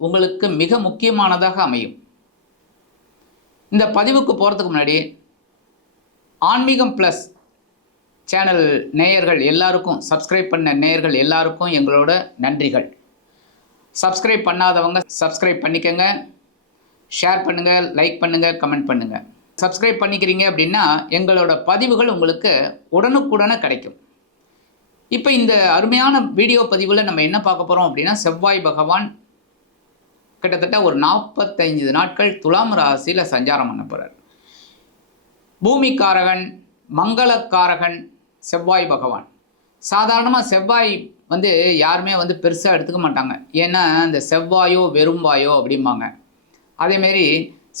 உங்களுக்கு மிக முக்கியமானதாக அமையும். இந்த பதிவுக்கு போகிறதுக்கு முன்னாடி ஆன்மீகம் ப்ளஸ் சேனல் நேயர்கள் எல்லாருக்கும் சப்ஸ்கிரைப் பண்ண நேயர்கள் எல்லாருக்கும் எங்களோட நன்றிகள். சப்ஸ்கிரைப் பண்ணாதவங்க சப்ஸ்கிரைப் பண்ணிக்கங்க. ஷேர் பண்ணுங்கள் லைக் பண்ணுங்கள் கமெண்ட் பண்ணுங்கள் சப்ஸ்கிரைப் பண்ணிக்கிறீங்க அப்படின்னா எங்களோட பதிவுகள் உங்களுக்கு உடனுக்குடனே கிடைக்கும். இப்போ இந்த அருமையான வீடியோ பதிவில் நம்ம என்ன பார்க்க போகிறோம் அப்படின்னா செவ்வாய் பகவான் கிட்டத்தட்ட ஒரு நாற்பத்தைந்து நாட்கள் துலாம் ராசியில் சஞ்சாரம் பண்ண போகிறார் பூமிக்காரகன் மங்களக்காரகன் செவ்வாய் பகவான். சாதாரணமாக செவ்வாய் வந்து யாருமே வந்து பெருசாக எடுத்துக்க மாட்டாங்க. ஏன்னா இந்த செவ்வாயோ வெறும்பாயோ அப்படிம்பாங்க. அதேமாரி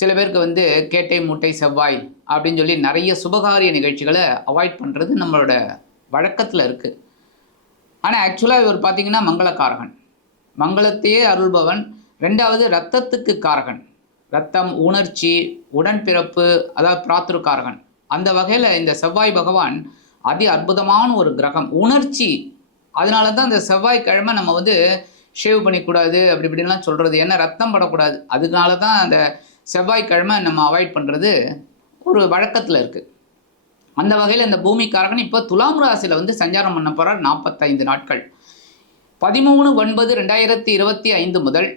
சில பேருக்கு வந்து கேட்டை மூட்டை செவ்வாய் அப்படின்னு சொல்லி நிறைய சுபகாரிய நிகழ்ச்சிகளை அவாய்ட் பண்ணுறது நம்மளோட வழக்கத்தில் இருக்குது ஆனால் ஆக்சுவலாக இவர் பார்த்தீங்கன்னா மங்களக்காரகன். மங்களத்தையே அருள்பவன். ரெண்டாவது ரத்தத்துக்கு காரகன். ரத்தம் உணர்ச்சி உடன்பிறப்பு அதாவது பிராத்திருக்காரகன் அந்த வகையில் இந்த செவ்வாய் பகவான் அதி அற்புதமான ஒரு கிரகம். உணர்ச்சி. அதனால தான் இந்த செவ்வாய்க்கிழமை நம்ம வந்து ஷேவ் பண்ணிக்கூடாது அப்படி இப்படின்லாம் சொல்கிறது ஏன்னா ரத்தம் படக்கூடாது. அதனால தான் அந்த செவ்வாய்க்கிழமை நம்ம அவாய்ட் பண்ணுறது ஒரு வழக்கத்தில் இருக்குது அந்த வகையில் இந்த பூமிக்காரகன் இப்போ துலாம் ராசியில் வந்து சஞ்சாரம் பண்ண போகிறார் நாற்பத்தைந்து நாட்கள். பதிமூணு ஒன்பது ரெண்டாயிரத்தி இருபத்தி ஐந்து முதல்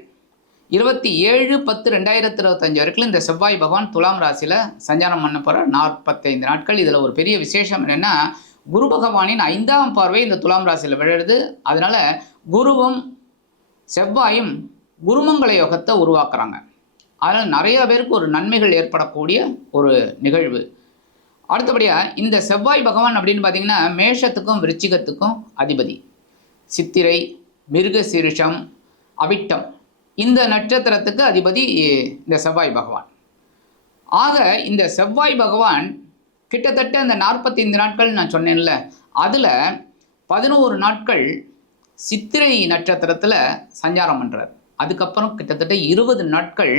இருபத்தி ஏழு பத்து ரெண்டாயிரத்தி இருபத்தஞ்சு வரைக்கும் இந்த செவ்வாய் பகவான் துலாம் ராசியில் சஞ்சாரம் பண்ண போகிற நாற்பத்தைந்து நாட்கள். இதில் ஒரு பெரிய விசேஷம் என்னென்னா குரு பகவானின் ஐந்தாம் பார்வை இந்த துலாம் ராசியில் விழுது அதனால் குருவும் செவ்வாயும் குருமங்கள யோகத்தை உருவாக்குறாங்க. அதனால் நிறையா பேருக்கு ஒரு நன்மைகள் ஏற்படக்கூடிய ஒரு நிகழ்வு. அடுத்தபடியாக இந்த செவ்வாய் பகவான் அப்படின்னு பார்த்தீங்கன்னா மேஷத்துக்கும் விருச்சிகத்துக்கும் அதிபதி. சித்திரை மிருக சீருஷம் அவிட்டம். இந்த நட்சத்திரத்துக்கு அதிபதி இந்த செவ்வாய் பகவான். ஆக இந்த செவ்வாய் பகவான் கிட்டத்தட்ட இந்த நாற்பத்தைந்து நாட்கள் நான் சொன்னேன்ல அதில் பதினோரு நாட்கள் சித்திரை நட்சத்திரத்தில் சஞ்சாரம் பண்ணுறார் அதுக்கப்புறம் கிட்டத்தட்ட இருபது நாட்கள்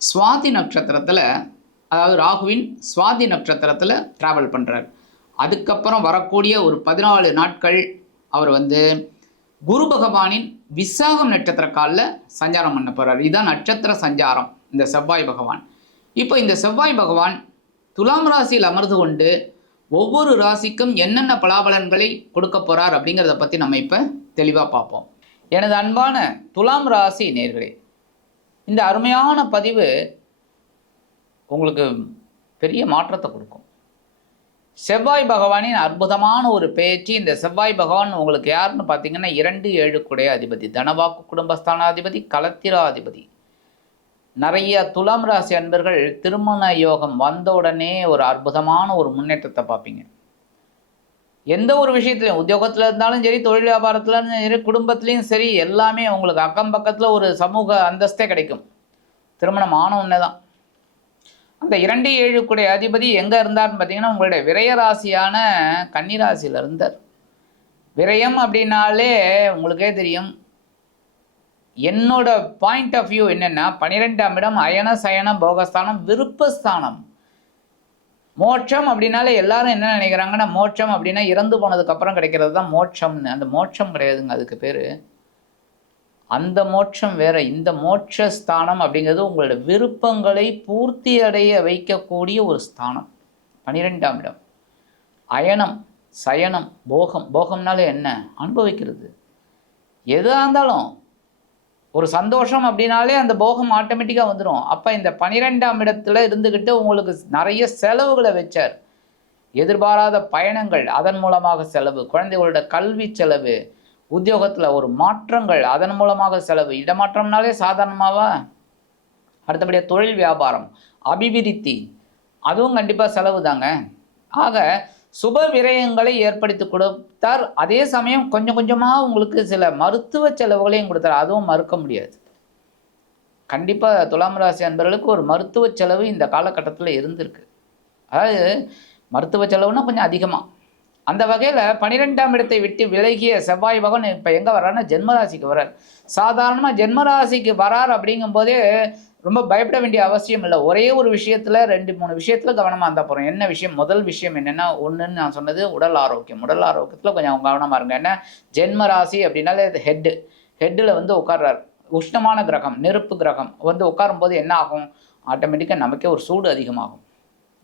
சுவாதி நட்சத்திரத்தில் அதாவது ராகுவின் சுவாதி நட்சத்திரத்தில் ட்ராவல் பண்ணுறார் அதுக்கப்புறம் வரக்கூடிய ஒரு பதினாலு நாட்கள் அவர் வந்து குரு பகவானின் விசாகம் நட்சத்திர காலில் சஞ்சாரம் பண்ண போகிறார் இதுதான் நட்சத்திர சஞ்சாரம் இந்த செவ்வாய் பகவான். இப்போ இந்த செவ்வாய் பகவான் துலாம் ராசியில் அமர்ந்து கொண்டு ஒவ்வொரு ராசிக்கும் என்னென்ன பலாபலன்களை கொடுக்க போகிறார் அப்படிங்கிறத பற்றி நம்ம இப்போ தெளிவாக பார்ப்போம். எனது அன்பான துலாம் ராசி நேர்களே இந்த அருமையான பதிவு உங்களுக்கு பெரிய மாற்றத்தை கொடுக்கும். செவ்வாய் பகவானின் அற்புதமான ஒரு பேச்சு இந்த செவ்வாய் பகவான் உங்களுக்கு யாருன்னு பார்த்தீங்கன்னா இரண்டு ஏழுக்குடைய அதிபதி தனவாக்கு குடும்பஸ்தானாதிபதி கலத்திராதிபதி. நிறைய துலாம் ராசி அன்பர்கள் திருமண யோகம் வந்த உடனே ஒரு அற்புதமான ஒரு முன்னேற்றத்தை பார்ப்பீங்க. எந்த ஒரு விஷயத்துலையும் உத்தியோகத்தில் இருந்தாலும் சரி தொழில் வியாபாரத்தில் இருந்தாலும் சரி குடும்பத்துலேயும் சரி எல்லாமே உங்களுக்கு அக்கம் பக்கத்தில் ஒரு சமூக அந்தஸ்தே கிடைக்கும். திருமணம் ஆன ஒன்று தான் அந்த இரண்டு ஏழுக்குடைய அதிபதி எங்கே இருந்தார்னு பார்த்தீங்கன்னா உங்களுடைய விரயராசியான கன்னிராசியில் இருந்தார். விரயம் அப்படின்னாலே உங்களுக்கே தெரியும். என்னோட பாயிண்ட் ஆஃப் வியூ என்னென்னா பன்னிரெண்டாம் இடம் அயன சயன போகஸ்தானம் விருப்பஸ்தானம். மோட்சம் அப்படின்னாலே எல்லாரும் என்ன நினைக்கிறாங்கன்னா மோட்சம் அப்படின்னா இறந்து போனதுக்கப்புறம் கிடைக்கிறது தான் மோட்சம்னு. அந்த மோட்சம் கிடையாதுங்க அதுக்கு பேர். அந்த மோட்சம் வேற இந்த மோட்ச ஸ்தானம் அப்படிங்கிறது உங்களோட விருப்பங்களை பூர்த்தி அடைய வைக்கக்கூடிய ஒரு ஸ்தானம். பனிரெண்டாம் இடம். அயனம் சயனம் போகம். போகம்னாலே என்ன? அனுபவிக்கிறது. எதாக இருந்தாலும் ஒரு சந்தோஷம் அப்படின்னாலே அந்த போகம் ஆட்டோமேட்டிக்காக வந்துடும் அப்போ இந்த பனிரெண்டாம் இடத்துல இருந்துக்கிட்டு உங்களுக்கு நிறைய செலவுகளை வச்சார். எதிர்பாராத பயணங்கள் அதன் மூலமாக செலவு குழந்தைகளோட கல்வி செலவு உத்தியோகத்தில் ஒரு மாற்றங்கள் அதன் மூலமாக செலவு. இடமாற்றம்னாலே சாதாரணமாவா? அடுத்தபடியாக தொழில் வியாபாரம் அபிவிருத்தி அதுவும் கண்டிப்பாக செலவு தாங்க ஆக சுப விரயங்களை ஏற்படுத்தி கொடுத்தார். அதே சமயம் கொஞ்சம் கொஞ்சமாக உங்களுக்கு சில மருத்துவ செலவுகளையும் கொடுத்தார். அதுவும் மறுக்க முடியாது. கண்டிப்பாக துலாம் ராசி அன்பர்களுக்கு ஒரு மருத்துவ செலவு இந்த காலகட்டத்தில் இருந்திருக்கு. அதாவது மருத்துவ செலவுனா கொஞ்சம் அதிகமாக அந்த வகையில் பனிரெண்டாம் இடத்தை விட்டு விலகிய செவ்வாய் பகவான் இப்போ எங்கே வர்றாருன்னா ஜென்மராசிக்கு வர்றார். சாதாரணமாக ஜென்மராசிக்கு வரார் அப்படிங்கும்போதே ரொம்ப பயப்பட வேண்டிய அவசியம் இல்லை. ஒரே ஒரு விஷயத்தில் ரெண்டு மூணு விஷயத்தில் கவனமாக இருந்தால் போகிறோம் என்ன விஷயம்? முதல் விஷயம் என்னென்னா ஒன்றுன்னு நான் சொன்னது உடல் ஆரோக்கியம். உடல் ஆரோக்கியத்தில் கொஞ்சம் கவனமாக இருங்க. ஏன்னா ஜென்ம ராசி அப்படின்னாலே இது ஹெட்டு ஹெட்டில் வந்து உட்கார்றாரு. உஷ்ணமான கிரகம் நெருப்பு கிரகம் வந்து உட்காரும்போது என்ன ஆகும்? ஆட்டோமேட்டிக்காக நமக்கே ஒரு சூடு அதிகமாகும்.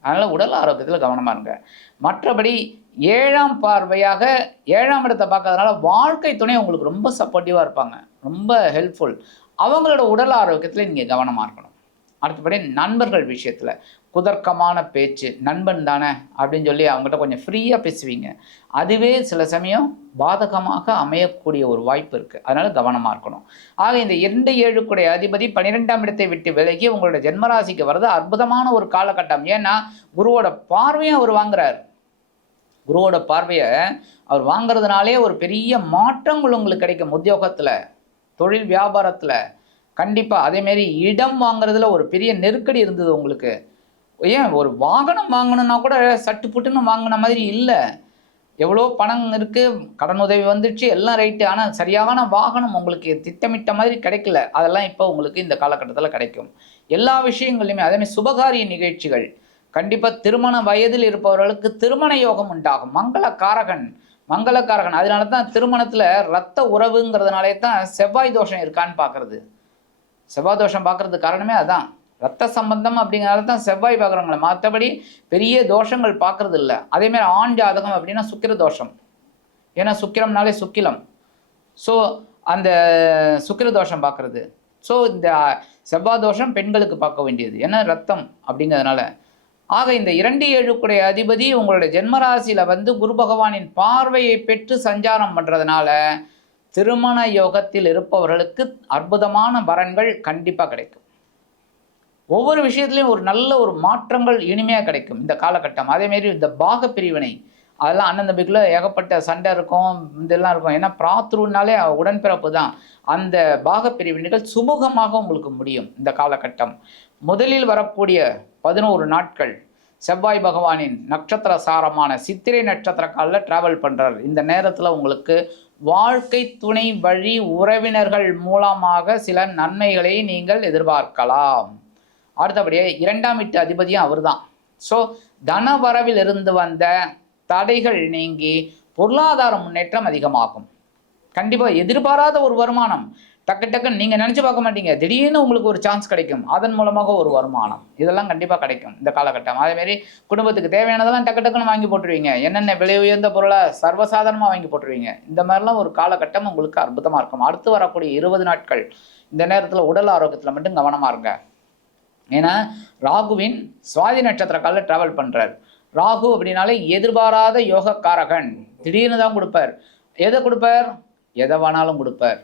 அதனால் உடல் ஆரோக்கியத்தில் கவனமாக இருங்க. மற்றபடி ஏழாம் பார்வையாக ஏழாம் இடத்தை பார்க்கறதுனால வாழ்க்கை துணை உங்களுக்கு ரொம்ப சப்போர்ட்டிவாக இருப்பாங்க. ரொம்ப ஹெல்ப்ஃபுல் அவங்களோட உடல் ஆரோக்கியத்தில் நீங்கள் கவனமாக இருக்கணும். அடுத்தபடி நண்பர்கள் விஷயத்தில். குதர்க்கமான பேச்சு நண்பன் தானே அப்படின்னு சொல்லி அவங்ககிட்ட கொஞ்சம் ஃப்ரீயாக பேசுவீங்க. அதுவே சில சமயம் பாதகமாக அமையக்கூடிய ஒரு வாய்ப்பு இருக்குது அதனால் கவனமாக இருக்கணும். ஆக இந்த இரண்டு ஏழுக்குடைய அதிபதி பன்னிரெண்டாம் இடத்தை விட்டு விலகி உங்களோட ஜென்மராசிக்கு வர்றது அற்புதமான ஒரு காலகட்டம். ஏன்னா குருவோட பார்வையும் அவர் வாங்குறார். குருவோட பார்வையை அவர் வாங்குறதுனாலே ஒரு பெரிய மாற்றங்கள் உங்களுக்கு கிடைக்கும். உத்தியோகத்தில் தொழில் வியாபாரத்தில். கண்டிப்பாக அதேமாரி இடம் வாங்குறதுல ஒரு பெரிய நெருக்கடி இருந்தது உங்களுக்கு. ஏன்? ஒரு வாகனம் வாங்கணும்னா கூட சட்டு புட்டுன்னு வாங்கின மாதிரி இல்லை. எவ்வளோ பணம் இருக்குது கடன் உதவி வந்துடுச்சு எல்லாம் ரைட்டு. ஆனால் சரியான வாகனம் உங்களுக்கு திட்டமிட்ட மாதிரி கிடைக்கல. அதெல்லாம் இப்போ உங்களுக்கு இந்த காலகட்டத்தில் கிடைக்கும். எல்லா விஷயங்கள்லையுமே அதேமாதிரி சுபகாரிய நிகழ்ச்சிகள் கண்டிப்பாக திருமண வயதில் இருப்பவர்களுக்கு திருமண யோகம் உண்டாகும். மங்களக்காரகன் மங்களக்காரகன். அதனால தான் திருமணத்தில் ரத்த உறவுங்கிறதுனாலே தான் செவ்வாய் தோஷம் இருக்கான்னு பார்க்குறது செவ்வாய் தோஷம் பார்க்குறது காரணமே அதான். ரத்த சம்பந்தம் அப்படிங்கிறனால தான் செவ்வாய் பார்க்குறவங்களை மற்றபடி பெரிய தோஷங்கள் பார்க்குறது இல்லை அதேமாதிரி ஆண் ஜாதகம் அப்படின்னா சுக்கிர தோஷம். ஏன்னா சுக்கிரம்னாலே சுக்கிலம். ஸோ அந்த சுக்கிர தோஷம் பார்க்குறது ஸோ இந்த செவ்வாய் தோஷம் பெண்களுக்கு பார்க்க வேண்டியது. ஏன்னா ரத்தம் அப்படிங்கிறதுனால. ஆக இந்த இரண்டு ஏழுக்குடைய அதிபதி உங்களுடைய ஜென்மராசியில் வந்து குரு பகவானின் பார்வையை பெற்று சஞ்சாரம் பண்ணுறதுனால திருமண யோகத்தில் இருப்பவர்களுக்கு அற்புதமான வரன்கள் கண்டிப்பாக கிடைக்கும். ஒவ்வொரு விஷயத்துலையும் ஒரு நல்ல ஒரு மாற்றங்கள் இனிமையாக கிடைக்கும் இந்த காலகட்டம். அதேமாரி இந்த பாக பிரிவினை அதெல்லாம் அண்ணன் தம்பிக்குள்ளே ஏகப்பட்ட சண்டை இருக்கும் இதெல்லாம் இருக்கும். ஏன்னா பிராத்ருனாலே உடன்பிறப்பு தான். அந்த பாக பிரிவினைகள் சுமூகமாக உங்களுக்கு முடியும் இந்த காலகட்டம். முதலில் வரக்கூடிய பதினோரு நாட்கள் செவ்வாய் பகவானின் நட்சத்திர சாரமான சித்திரை நட்சத்திர காலில் ட்ராவல் பண்ணுறார் இந்த நேரத்தில் உங்களுக்கு வாழ்க்கை துணை வழி உறவினர்கள் மூலமாக சில நன்மைகளை நீங்கள் எதிர்பார்க்கலாம். அடுத்தபடியே இரண்டாம் வீட்டு அதிபதியும் அவர் தான் ஸோ தன வரவில் இருந்து வந்த தடைகள் நீங்கி பொருளாதார முன்னேற்றம் அதிகமாகும். கண்டிப்பாக எதிர்பாராத ஒரு வருமானம் டக்கு டக்குன்னு நீங்கள் நினச்சி பார்க்க மாட்டீங்க. திடீர்னு உங்களுக்கு ஒரு சான்ஸ் கிடைக்கும். அதன் மூலமாக ஒரு வருமானம். இதெல்லாம் கண்டிப்பாக கிடைக்கும் இந்த காலகட்டம். அதேமாரி குடும்பத்துக்கு தேவையானதெல்லாம் டக்கு டக்குன்னு வாங்கி போட்டுருவீங்க. என்னென்ன விலை உயர்ந்த பொருளை சர்வசாதாரணமாக வாங்கி போட்டுருவீங்க. இந்த மாதிரிலாம் ஒரு காலகட்டம் உங்களுக்கு அற்புதமாக இருக்கும். அடுத்து வரக்கூடிய இருபது நாட்கள். இந்த நேரத்தில் உடல் ஆரோக்கியத்தில் மட்டும் கவனமாக இருங்க. ஏன்னா ராகுவின் சுவாதி நட்சத்திர காலில் ட்ராவல் பண்ணுறார் ராகு அப்படின்னாலே எதிர்பாராத யோகக்காரகன். திடீர்னு தான் கொடுப்பார். எதை கொடுப்பார்? எதை வேணாலும் கொடுப்பார்.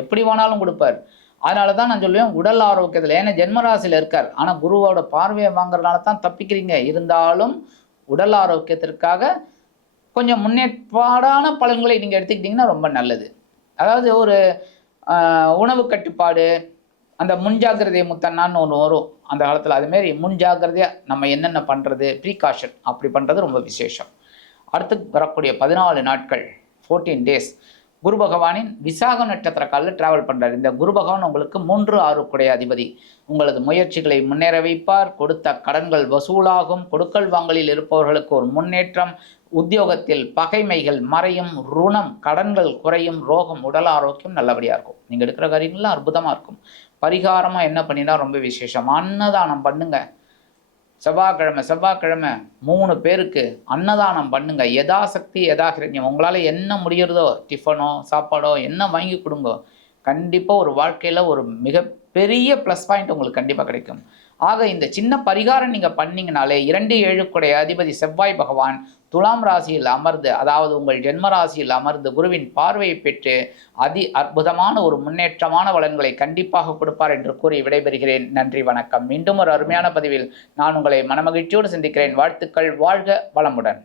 எப்படி வேணாலும் கொடுப்பார். அதனால தான் நான் சொல்லுவேன் உடல் ஆரோக்கியத்தில் ஏன்னா ஜென்மராசியில் இருக்கார். ஆனால் குருவோட பார்வையை வாங்குறதுனால தான் தப்பிக்கிறீங்க. இருந்தாலும் உடல் ஆரோக்கியத்திற்காக கொஞ்சம் முன்னேற்பாடான பலன்களை நீங்கள் எடுத்துக்கிட்டிங்கன்னா ரொம்ப நல்லது. அதாவது ஒரு உணவு கட்டுப்பாடு அந்த முன்ஜாகிரதை முத்தன்னான்னு ஒன்று வரும். அந்த காலத்தில் அதுமாரி முன்ஜாகிரதையாக நம்ம என்னென்ன பண்ணுறது ப்ரீகாஷன் அப்படி பண்ணுறது ரொம்ப விசேஷம். அடுத்து வரக்கூடிய பதினாலு நாட்கள் ஃபோர்டீன் டேஸ் குரு பகவானின் விசாக நட்சத்திர காலில் டிராவல் பண்ணுறார் இந்த குரு பகவான் உங்களுக்கு மூன்று ஆறுக்குடைய அதிபதி. உங்களது முயற்சிகளை முன்னேற வைப்பார். கொடுத்த கடன்கள் வசூலாகும். கொடுக்கல் வாங்கலில் இருப்பவர்களுக்கு ஒரு முன்னேற்றம். உத்தியோகத்தில் பகைமைகள் மறையும். ருணம் கடன்கள் குறையும். ரோகம் உடல் ஆரோக்கியம் நல்லபடியாக இருக்கும். நீங்கள் எடுக்கிற காரியங்கள்லாம் அற்புதமாக இருக்கும். பரிகாரமாக என்ன பண்ணினா ரொம்ப விசேஷம். அன்னதானம் பண்ணுங்கள் செவ்வாய்க்கிழமை செவ்வாய்க்கிழமை மூணு பேருக்கு அன்னதானம் பண்ணுங்க. யதாசக்தி யதாகிரண்யம். உங்களால் என்ன முடிகிறதோ டிஃபனோ சாப்பாடோ என்ன வாங்கி கொடுங்க கண்டிப்பாக ஒரு வாழ்க்கையில் ஒரு மிகப்பெரிய ப்ளஸ் பாயிண்ட் உங்களுக்கு கண்டிப்பாக கிடைக்கும். ஆக இந்த சின்ன பரிகாரம் நீங்கள் பண்ணீங்கனாலே இரண்டு ஏழுக்குடைய அதிபதி செவ்வாய் பகவான் துலாம் ராசியில் அமர்ந்து அதாவது உங்கள் ஜென்ம ராசியில் அமர்ந்து குருவின் பார்வையை பெற்று அதி அற்புதமான ஒரு முன்னேற்றமான வளங்களை கண்டிப்பாக கொடுப்பார் என்று கூறி விடைபெறுகிறேன். நன்றி வணக்கம். மீண்டும் ஒரு அருமையான பதிவில் நான் உங்களை மனமகிழ்ச்சியோடு சிந்திக்கிறேன். வாழ்த்துக்கள் வாழ்க வளமுடன்.